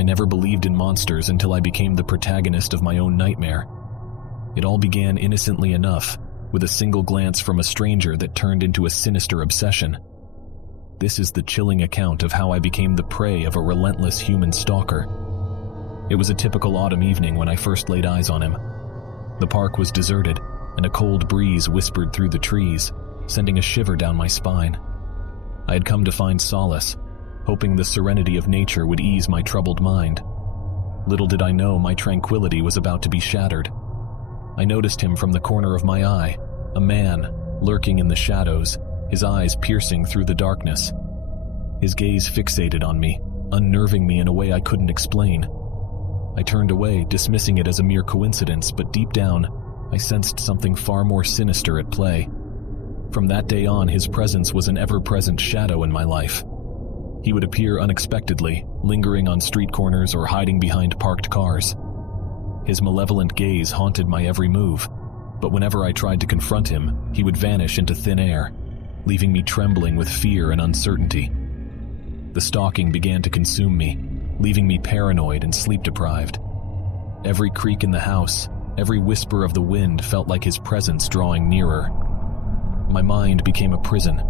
I never believed in monsters until I became the protagonist of my own nightmare. It all began innocently enough, with a single glance from a stranger that turned into a sinister obsession. This is the chilling account of how I became the prey of a relentless human stalker. It was a typical autumn evening when I first laid eyes on him. The park was deserted, and a cold breeze whispered through the trees, sending a shiver down my spine. I had come to find solace, hoping the serenity of nature would ease my troubled mind. Little did I know my tranquility was about to be shattered. I noticed him from the corner of my eye, a man, lurking in the shadows, his eyes piercing through the darkness. His gaze fixated on me, unnerving me in a way I couldn't explain. I turned away, dismissing it as a mere coincidence, but deep down, I sensed something far more sinister at play. From that day on, his presence was an ever-present shadow in my life. He would appear unexpectedly, lingering on street corners or hiding behind parked cars. His malevolent gaze haunted my every move, but whenever I tried to confront him, he would vanish into thin air, leaving me trembling with fear and uncertainty. The stalking began to consume me, leaving me paranoid and sleep-deprived. Every creak in the house, every whisper of the wind felt like his presence drawing nearer. My mind became a prison.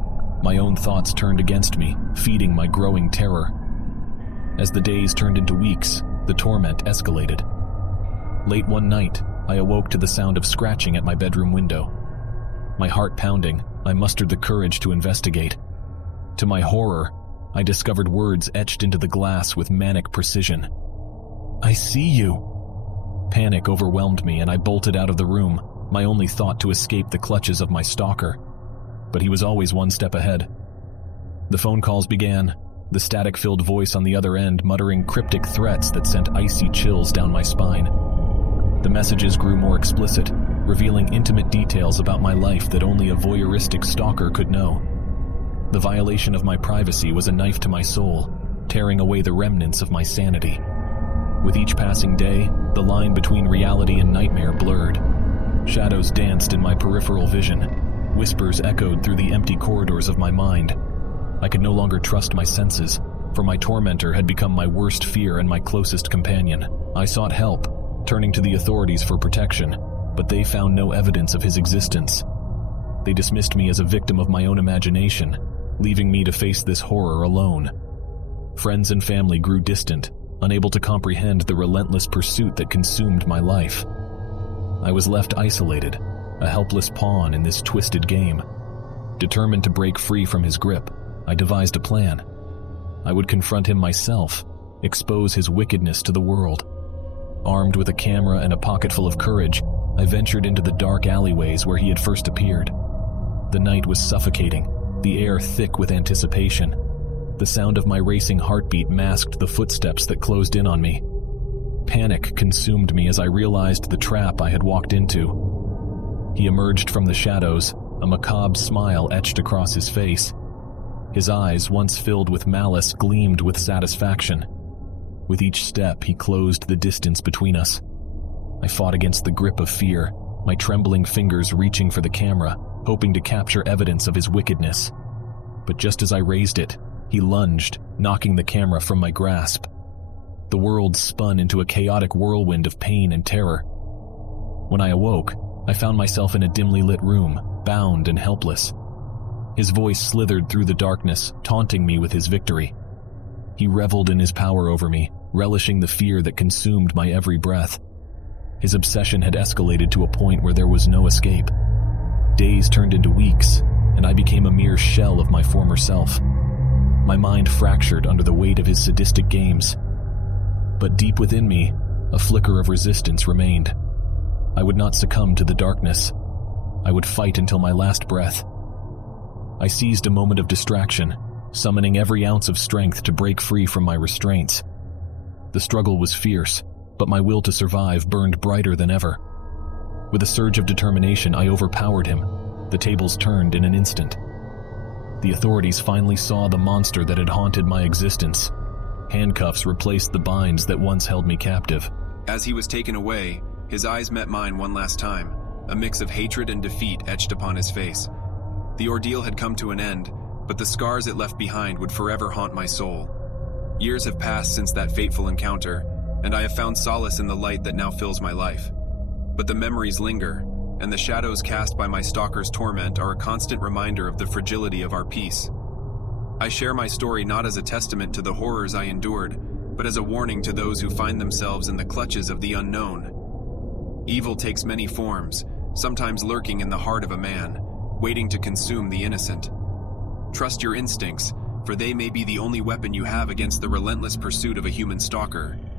My own thoughts turned against me, feeding my growing terror. As the days turned into weeks, the torment escalated. Late one night, I awoke to the sound of scratching at my bedroom window. My heart pounding, I mustered the courage to investigate. To my horror, I discovered words etched into the glass with manic precision. "I see you." Panic overwhelmed me and I bolted out of the room, my only thought to escape the clutches of my stalker. But he was always one step ahead. The phone calls began, the static-filled voice on the other end muttering cryptic threats that sent icy chills down my spine. The messages grew more explicit, revealing intimate details about my life that only a voyeuristic stalker could know. The violation of my privacy was a knife to my soul, tearing away the remnants of my sanity. With each passing day, the line between reality and nightmare blurred. Shadows danced in my peripheral vision. Whispers echoed through the empty corridors of my mind. I could no longer trust my senses, for my tormentor had become my worst fear and my closest companion. I sought help, turning to the authorities for protection, but they found no evidence of his existence. They dismissed me as a victim of my own imagination, leaving me to face this horror alone. Friends and family grew distant, unable to comprehend the relentless pursuit that consumed my life. I was left isolated, a helpless pawn in this twisted game. Determined to break free from his grip, I devised a plan. I would confront him myself, expose his wickedness to the world. Armed with a camera and a pocket full of courage, I ventured into the dark alleyways where he had first appeared. The night was suffocating, the air thick with anticipation. The sound of my racing heartbeat masked the footsteps that closed in on me. Panic consumed me as I realized the trap I had walked into. He emerged from the shadows, a macabre smile etched across his face. His eyes, once filled with malice, gleamed with satisfaction. With each step, he closed the distance between us. I fought against the grip of fear, my trembling fingers reaching for the camera, hoping to capture evidence of his wickedness. But just as I raised it, he lunged, knocking the camera from my grasp. The world spun into a chaotic whirlwind of pain and terror. When I awoke, I found myself in a dimly lit room, bound and helpless. His voice slithered through the darkness, taunting me with his victory. He reveled in his power over me, relishing the fear that consumed my every breath. His obsession had escalated to a point where there was no escape. Days turned into weeks, and I became a mere shell of my former self. My mind fractured under the weight of his sadistic games. But deep within me, a flicker of resistance remained. I would not succumb to the darkness. I would fight until my last breath. I seized a moment of distraction, summoning every ounce of strength to break free from my restraints. The struggle was fierce, but my will to survive burned brighter than ever. With a surge of determination, I overpowered him. The tables turned in an instant. The authorities finally saw the monster that had haunted my existence. Handcuffs replaced the binds that once held me captive. As he was taken away, his eyes met mine one last time, a mix of hatred and defeat etched upon his face. The ordeal had come to an end, but the scars it left behind would forever haunt my soul. Years have passed since that fateful encounter, and I have found solace in the light that now fills my life. But the memories linger, and the shadows cast by my stalker's torment are a constant reminder of the fragility of our peace. I share my story not as a testament to the horrors I endured, but as a warning to those who find themselves in the clutches of the unknown. Evil takes many forms, sometimes lurking in the heart of a man, waiting to consume the innocent. Trust your instincts, for they may be the only weapon you have against the relentless pursuit of a human stalker.